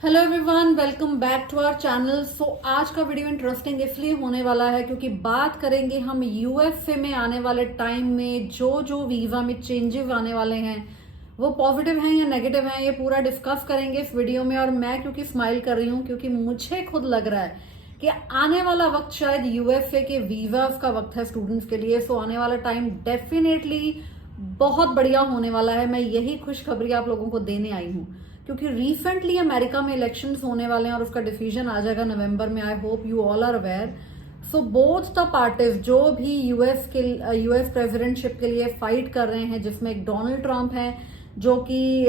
Hello everyone, welcome back to our channel. So आज का video interesting इसलिए होने वाला है क्योंकि बात करेंगे हम यूएसए में आने वाले टाइम में जो वीजा में चेंजेस आने वाले हैं वो पॉजिटिव हैं या नेगेटिव हैं, ये पूरा डिस्कस करेंगे इस वीडियो में। और मैं क्योंकि स्माइल कर रही हूँ क्योंकि मुझे खुद लग रहा है कि आने वाला वक्त शायद यूएसए के वीजास का वक्त है स्टूडेंट्स के लिए। सो आने वाला टाइम डेफिनेटली बहुत बढ़िया होने वाला है। मैं यही खुशखबरी आप लोगों को देने आई हूँ क्योंकि रिसेंटली अमेरिका में इलेक्शंस होने वाले हैं और उसका डिसीजन आ जाएगा नवंबर में। I hope you all are aware. So both the parties जो भी यूएस प्रेसिडेंटशिप के लिए फाइट कर रहे हैं, जिसमें एक डोनाल्ड ट्रंप है जो कि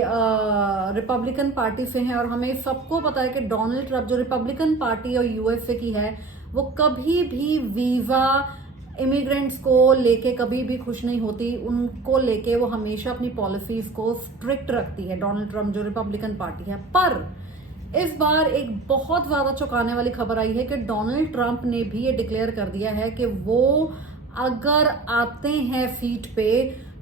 रिपब्लिकन पार्टी से हैं, और हमें सबको पता है कि डोनाल्ड ट्रंप जो रिपब्लिकन पार्टी और यूएसए की है वो कभी भी वीजा इमिग्रेंट्स को लेके कभी भी खुश नहीं होती। उनको लेके वो हमेशा अपनी पॉलिसीज को स्ट्रिक्ट रखती है, डोनाल्ड ट्रंप जो रिपब्लिकन पार्टी है। पर इस बार एक बहुत ज्यादा चौंकाने वाली खबर आई है कि डोनाल्ड ट्रंप ने भी ये डिक्लेयर कर दिया है कि वो अगर आते हैं सीट पे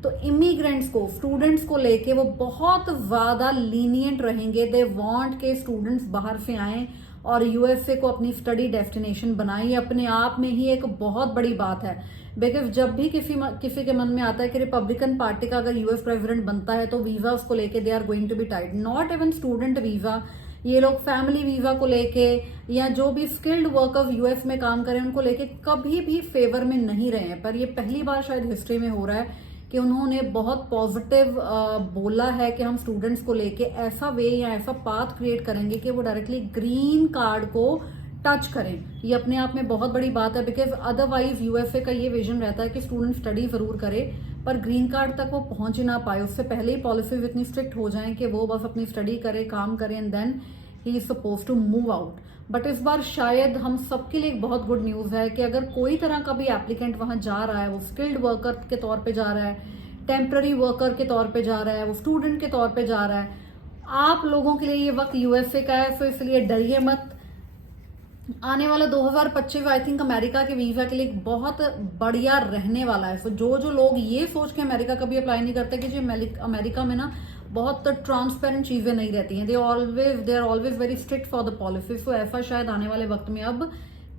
तो इमिग्रेंट्स को, स्टूडेंट्स को लेके वो बहुत ज्यादा लीनियंट रहेंगे। दे वांट के स्टूडेंट्स बाहर से आएं और यूएसए को अपनी स्टडी डेस्टिनेशन बनाई। अपने आप में ही एक बहुत बड़ी बात है, बिकॉज जब भी किसी के मन में आता है कि रिपब्लिकन पार्टी का अगर यूएस प्रेसिडेंट बनता है तो वीजा उसको लेके they are going to be tight. Not even student visa, ये लोग फैमिली वीजा को लेके या जो भी स्किल्ड वर्कर्स यूएस में काम करें उनको लेके कभी भी फेवर में नहीं रहे हैं। पर ये पहली बार शायद हिस्ट्री में हो रहा है कि उन्होंने बहुत पॉजिटिव बोला है कि हम स्टूडेंट्स को लेके ऐसा वे या ऐसा पाथ क्रिएट करेंगे कि वो डायरेक्टली ग्रीन कार्ड को टच करें। ये अपने आप में बहुत बड़ी बात है, बिकॉज अदरवाइज यूएसए का ये विजन रहता है कि स्टूडेंट स्टडी जरूर करे पर ग्रीन कार्ड तक वो पहुंच ही ना पाए। उससे पहले ही पॉलिसीज इतनी स्ट्रिक्ट हो जाएं कि वो बस अपनी स्टडी करे, काम करे and then he is suppose to move out. But इस बार शायद हम सबके लिए एक बहुत गुड न्यूज है कि अगर कोई तरह का भी एप्लीकेंट वहां जा रहा है, वो स्किल्ड वर्कर के तौर पे जा रहा है, टेम्पररी वर्कर के तौर पे जा रहा है, वो स्टूडेंट के तौर पे जा रहा है, आप लोगों के लिए ये वक्त यूएसए का है। तो इसलिए डरिए मत। आने वाला 2025 आई थिंक अमेरिका के वीजा के लिए बहुत बढ़िया रहने वाला है। सो जो लोग ये सोच के अमेरिका कभी अप्लाई नहीं करते कि जी अमेरिका में ना बहुत ट्रांसपेरेंट चीजें नहीं रहती हैं, they are always very strict for the policy. So ऐसा शायद आने वाले वक्त में अब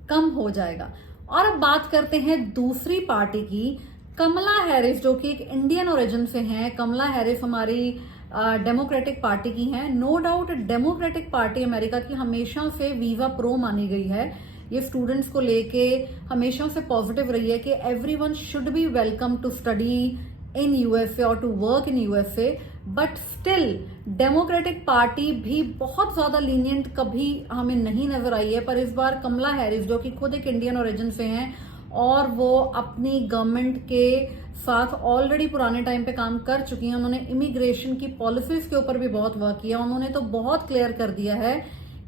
कम हो जाएगा। और अब बात करते हैं दूसरी पार्टी की, कमला हैरिस, जो कि एक इंडियन ओरिजिन से हैं। कमला हैरिस हमारी डेमोक्रेटिक पार्टी की हैं। No doubt democratic party America की हमेशा से वीजा प्रो मानी गई है। ये स्टूडेंट्स को लेके हमेशा से पॉजिटिव रही है कि everyone should be welcome to study in USA और to work in USA. But still democratic party भी बहुत ज्यादा लीनियंट कभी हमें नहीं नजर आई है। पर इस बार कमला हैरिस जो कि खुद एक इंडियन ओरिजिन से हैं और वो अपनी गवर्नमेंट के साथ ऑलरेडी पुराने टाइम पे काम कर चुकी हैं, उन्होंने इमिग्रेशन की पॉलिसीज के ऊपर भी बहुत वर्क किया। उन्होंने तो बहुत क्लियर कर दिया है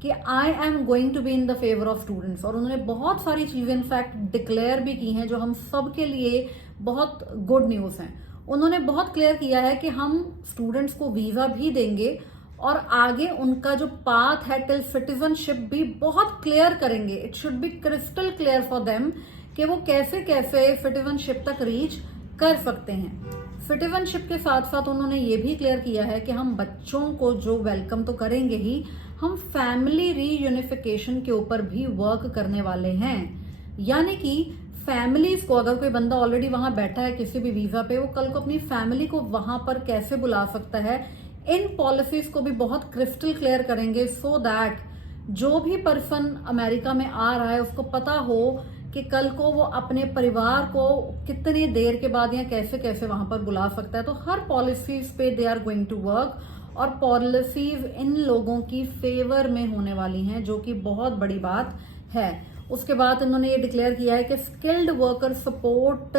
कि I am going to be in the favour of students, और उन्होंने बहुत सारी चीजें इनफैक्ट डिक्लेयर भी की हैं जो हम सब के लिए बहुत गुड न्यूज हैं। उन्होंने बहुत क्लियर किया है कि हम स्टूडेंट्स को वीजा भी देंगे और आगे उनका जो पाथ है टिल सिटीजनशिप भी बहुत क्लियर करेंगे। It should be crystal clear for them कि वो कैसे कैसे सिटीजनशिप तक रीच कर सकते हैं। सिटीजनशिप के साथ साथ उन्होंने ये भी क्लियर किया है कि हम बच्चों को जो वेलकम तो करेंगे ही, हम फैमिली रीयूनिफिकेशन के ऊपर भी वर्क करने वाले हैं। यानी कि फैमिलीज को, अगर कोई बंदा ऑलरेडी वहां बैठा है किसी भी वीजा पे, वो कल को अपनी फैमिली को वहां पर कैसे बुला सकता है, इन पॉलिसीज को भी बहुत क्रिस्टल क्लियर करेंगे सो दैट जो भी पर्सन अमेरिका में आ रहा है उसको पता हो कि कल को वो अपने परिवार को कितनी देर के बाद या कैसे कैसे वहां पर बुला सकता है। तो हर पॉलिसीज पे they are going to work, और पॉलिसीज इन लोगों की फेवर में होने वाली हैं, जो कि बहुत बड़ी बात है। उसके बाद इन्होंने ये डिक्लेयर किया है कि स्किल्ड वर्कर सपोर्ट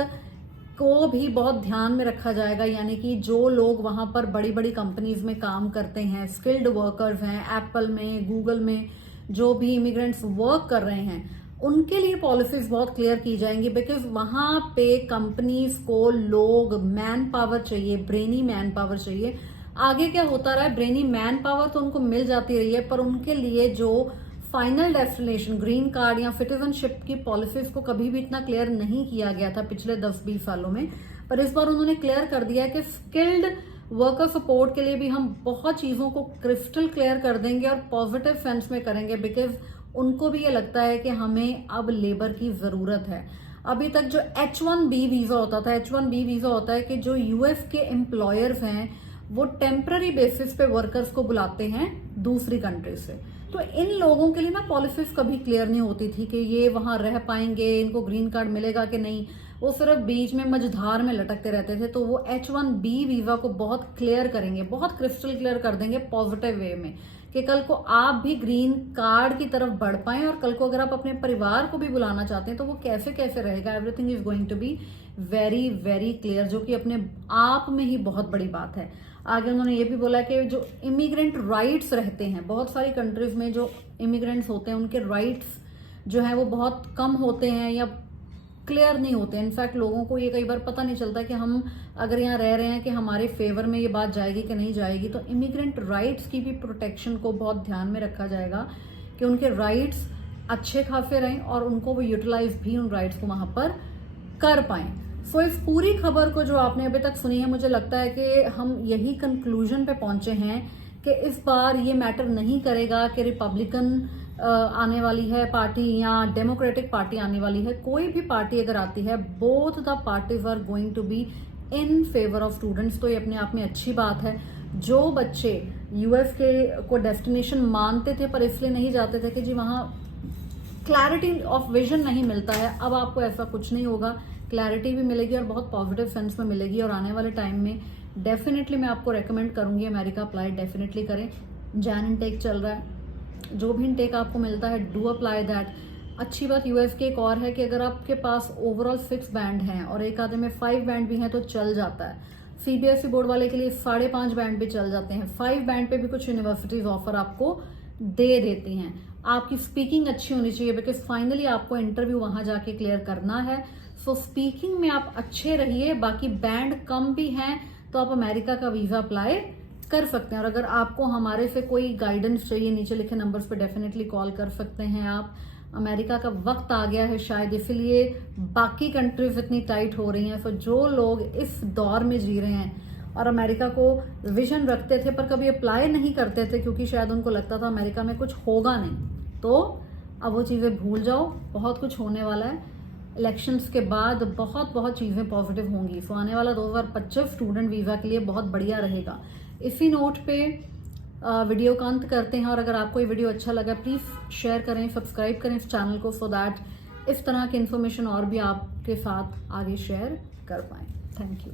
को भी बहुत ध्यान में रखा जाएगा। यानी कि जो लोग वहां पर बड़ी बड़ी कंपनीज में काम करते हैं, स्किल्ड वर्कर्स हैं, एप्पल में, गूगल में जो भी इमिग्रेंट्स वर्क कर रहे हैं, उनके लिए पॉलिसीज बहुत क्लियर की जाएंगी। बिकॉज वहां पे कंपनीज को लोग, मैन पावर चाहिए, ब्रेनी मैन पावर चाहिए। आगे क्या होता रहा है, ब्रेनी मैन पावर तो उनको मिल जाती रही है, पर उनके लिए जो फाइनल डेस्टिनेशन ग्रीन कार्ड या सिटीजनशिप की पॉलिसीज को कभी भी इतना क्लियर नहीं किया गया था पिछले 10-20 सालों में। पर इस बार उन्होंने क्लियर कर दिया कि स्किल्ड वर्कर सपोर्ट के लिए भी हम बहुत चीज़ों को क्रिस्टल क्लियर कर देंगे और पॉजिटिव सेंस में करेंगे, बिकॉज उनको भी ये लगता है कि हमें अब लेबर की ज़रूरत है। अभी तक जो H1B वीज़ा होता था, H1B वीज़ा होता है कि जो यूएस के एम्प्लॉयर्स हैं वो टेम्पररी बेसिस पे वर्कर्स को बुलाते हैं दूसरी कंट्री से। तो इन लोगों के लिए ना पॉलिसीज कभी क्लियर नहीं होती थी कि ये वहां रह पाएंगे, इनको ग्रीन कार्ड मिलेगा कि नहीं, वो सिर्फ बीच में मझधार में लटकते रहते थे। तो वो H1B वीजा को बहुत क्लियर करेंगे, बहुत क्रिस्टल क्लियर कर देंगे पॉजिटिव वे में, कि कल को आप भी ग्रीन कार्ड की तरफ बढ़ पाएं और कल को अगर आप अपने परिवार को भी बुलाना चाहते हैं तो वो कैसे कैसे रहेगा। Everything is going to be very very clear, जो कि अपने आप में ही बहुत बड़ी बात है। आगे उन्होंने ये भी बोला कि जो इमिग्रेंट राइट्स रहते हैं, बहुत सारी कंट्रीज में जो इमिग्रेंट्स होते हैं उनके राइट्स जो है वो बहुत कम होते हैं या क्लियर नहीं होते हैं। इनफैक्ट लोगों को ये कई बार पता नहीं चलता कि हम अगर यहाँ रह रहे हैं कि हमारे फेवर में ये बात जाएगी कि नहीं जाएगी। तो इमिग्रेंट राइट्स की भी प्रोटेक्शन को बहुत ध्यान में रखा जाएगा कि उनके राइट्स अच्छे खासे रहें और उनको वो यूटिलाइज भी उन राइट्स को वहां पर कर पाएं। सो इस पूरी खबर को जो आपने अभी तक सुनी है, मुझे लगता है कि हम यही कंक्लूजन पे पहुंचे हैं कि इस बार ये मैटर नहीं करेगा कि रिपब्लिकन आने वाली है पार्टी या डेमोक्रेटिक पार्टी आने वाली है। कोई भी पार्टी अगर आती है, both the parties are going to be in favour of students. तो ये अपने आप में अच्छी बात है। जो बच्चे यूएस के को डेस्टिनेशन मानते थे पर इसलिए नहीं जाते थे कि जी वहाँ क्लैरिटी ऑफ विजन नहीं मिलता है, अब आपको ऐसा कुछ नहीं होगा। क्लैरिटी भी मिलेगी और बहुत पॉजिटिव सेंस में मिलेगी। और आने वाले टाइम में डेफिनेटली मैं आपको रेकमेंड करूंगी अमेरिका अप्लाई डेफिनेटली करें। जैन इनटेक चल रहा है, जो भी इनटेक आपको मिलता है डू अप्लाई दैट। अच्छी बात यूएस की एक और है कि अगर आपके पास ओवरऑल 6 बैंड हैं और एक आधे में 5 बैंड भी हैं तो चल जाता है। सीबीएसई बोर्ड वाले के लिए 5.5 बैंड भी चल जाते हैं। 5 बैंड पे भी कुछ यूनिवर्सिटीज ऑफर आपको दे देती हैं। आपकी स्पीकिंग अच्छी होनी चाहिए, बिकॉज फाइनली आपको इंटरव्यू वहां जाके क्लियर करना है। सो स्पीकिंग में आप अच्छे रहिए। बाकी बैंड कम भी हैं तो आप अमेरिका का वीजा अप्लाई कर सकते हैं। और अगर आपको हमारे से कोई गाइडेंस चाहिए, नीचे लिखे नंबर्स पे डेफिनेटली कॉल कर सकते हैं आप। अमेरिका का वक्त आ गया है शायद, इसीलिए बाकी कंट्रीज इतनी टाइट हो रही हैं। सो जो लोग इस दौर में जी रहे हैं और अमेरिका को विजन रखते थे पर कभी अप्लाई नहीं करते थे क्योंकि शायद उनको लगता था अमेरिका में कुछ होगा नहीं, तो अब वो चीज़ें भूल जाओ। बहुत कुछ होने वाला है। इलेक्शंस के बाद बहुत चीज़ें पॉजिटिव होंगी। सो आने वाला 2025 स्टूडेंट वीज़ा के लिए बहुत बढ़िया रहेगा। इसी नोट पे वीडियो का अंत करते हैं। और अगर आपको ये वीडियो अच्छा लगा प्लीज़ शेयर करें, सब्सक्राइब करें इस चैनल को, सो दैट इस तरह की इन्फॉर्मेशन और भी आपके साथ आगे शेयर कर पाएँ। Thank you.